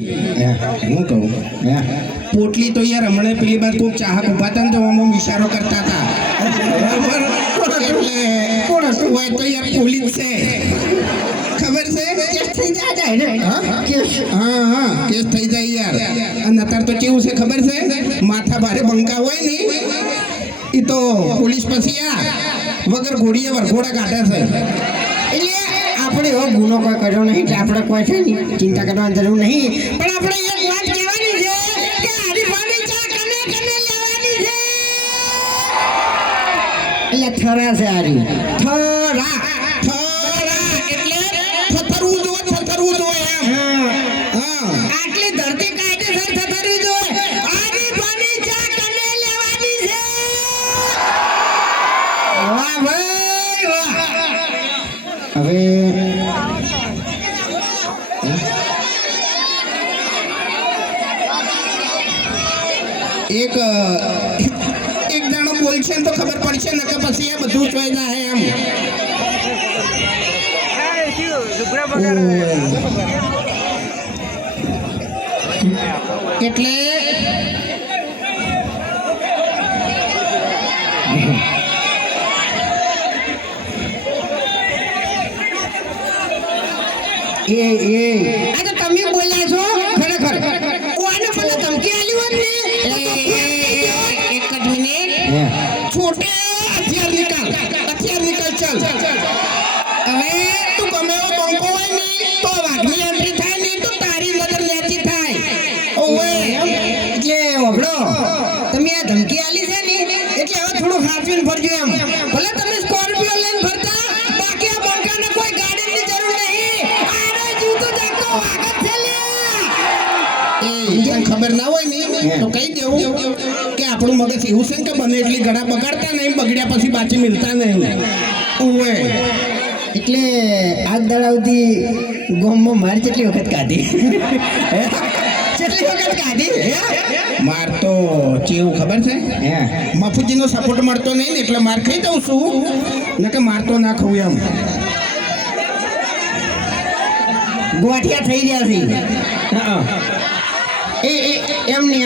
હું કહું પોટલી તો યાર હમણાં પેલી બાદ કોઈક ચાહક ઉભા હતા ને તો આમાં ઇશારો કરતા હતા બરાબર એટલે કોણ હતું હોય તો યાર પોલીસ છે ખબર છે કેસ થઈ જાય ને હા કેસ થઈ જાય યાર અને અત્યારે તો કેવું છે ખબર છે માથા ભારે બંકા હોય ને એ તો પોલીસ પછી વગર ઘોડીએ વરઘોડા કાઢે છે એટલે આપણે એવો ગુનો કોઈ કર્યો નહીં એટલે આપણે કોઈ છે ને ચિંતા કરવાની જરૂર નહીં પણ આપણે એક વાત કહેવાની છે કે હરીફાની ચા કને કને લેવાની છે એટલે થરા છે હારી થરા એટલે થથરવું જોઈએ એમ હા આટલી ધરતી કાયદેસર થથરવી જોઈએ હરીફાની ચા કને લેવાની છે વાહ ભાઈ વાહ હવે એક જણો બોલશે તો ખબર પડશે ને કે પછી આ બધું જોઈ જાય એમ એટલે આ તો તમે બોલ્યા છો ખરેખર ઓને ભલે ધમકી આલી હોત ને એક જ મિનિટ છોટે હથિયાર નિકાલ ચાલ હવે તું ગમે એવો બંકો હોય ને તો વાઘની એન્ટ્રી થાય ને તો તારી નજર લેતી થાય ઓવે એટલે ઓબળો તમે આ ધમકી આલી છે ને એટલે હવે થોડું સાચવીને ફરજો એમ ભલે તમે સ્કોર્પિયો લઈને ફરતા બાકી આ બંકાને કોઈ ગાડીની જરૂર નહીં આરે જીવ તો જાગતો વાગત છે લે ઇન્ડિયન ખબર ના હોય ને તો કહી દેવું કે આપણું મગજ એવું છે કે બને એટલી ગળા બગાડતા નહીં બગડ્યા પછી પાછી મિલતા નહીં ઓવે એટલે આજ દાડાવથી ગોમમાં મારી કેટલી વખત કાઢી માર તો કેવું ખબર છે મફુજીનો સપોર્ટ મળતો નહીં ને એટલે માર ખાઈ દઉં છું ને કે મારતો ના ખાવું એમ ગોઠિયા થઈ ગયા છે એમને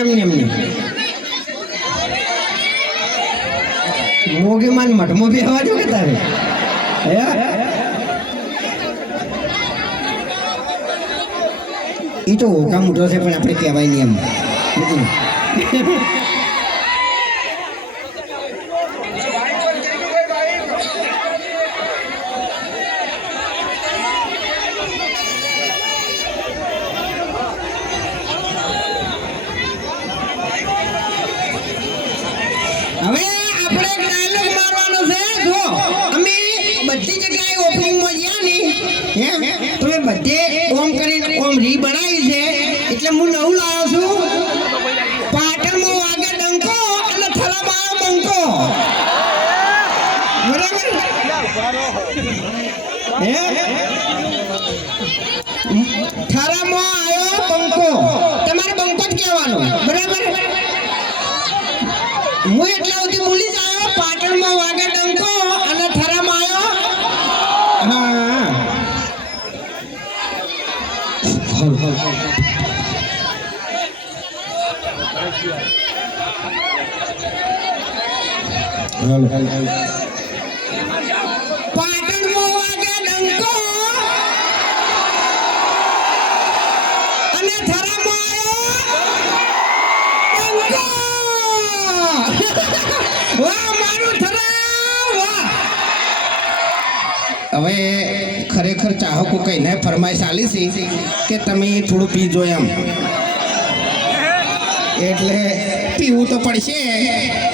મોગીમાન મઠમો બી હવા જો કે તારે એ તો ઓકા મોટો છે પણ આપણે કહેવાય નહીં એમ હવે આપણે ડાયલોગ મારવાનો છે જો અમે બધી જગ્યાએ ઓપનિંગમાં ગયા ને તો મેં બધે ઓમ કરીને ઓમ રી બનાવી છે એટલે હું નવું લાવ્યો છું પાટણમાં વાગે ડંકો અને થરામાં આવ્યો બંકો બરાબર થરામાં આવ્યો બંકો તમારે બંકો જ કહેવાનો બરાબર હું એટલા સુધી બોલી જ આવ્યો પાટણમાં વાગે ડંકો અને થરામાં આવ્યો હા પાટણમાં વાગે ડંકો અને થરામાં આવ્યો વાહ મારું થરા વાહ હવે ખરેખર ચાહકો કહીને ફરમાઈશ આલી છે કે તમે થોડું પીજો એમ એટલે પીવું તો પડશે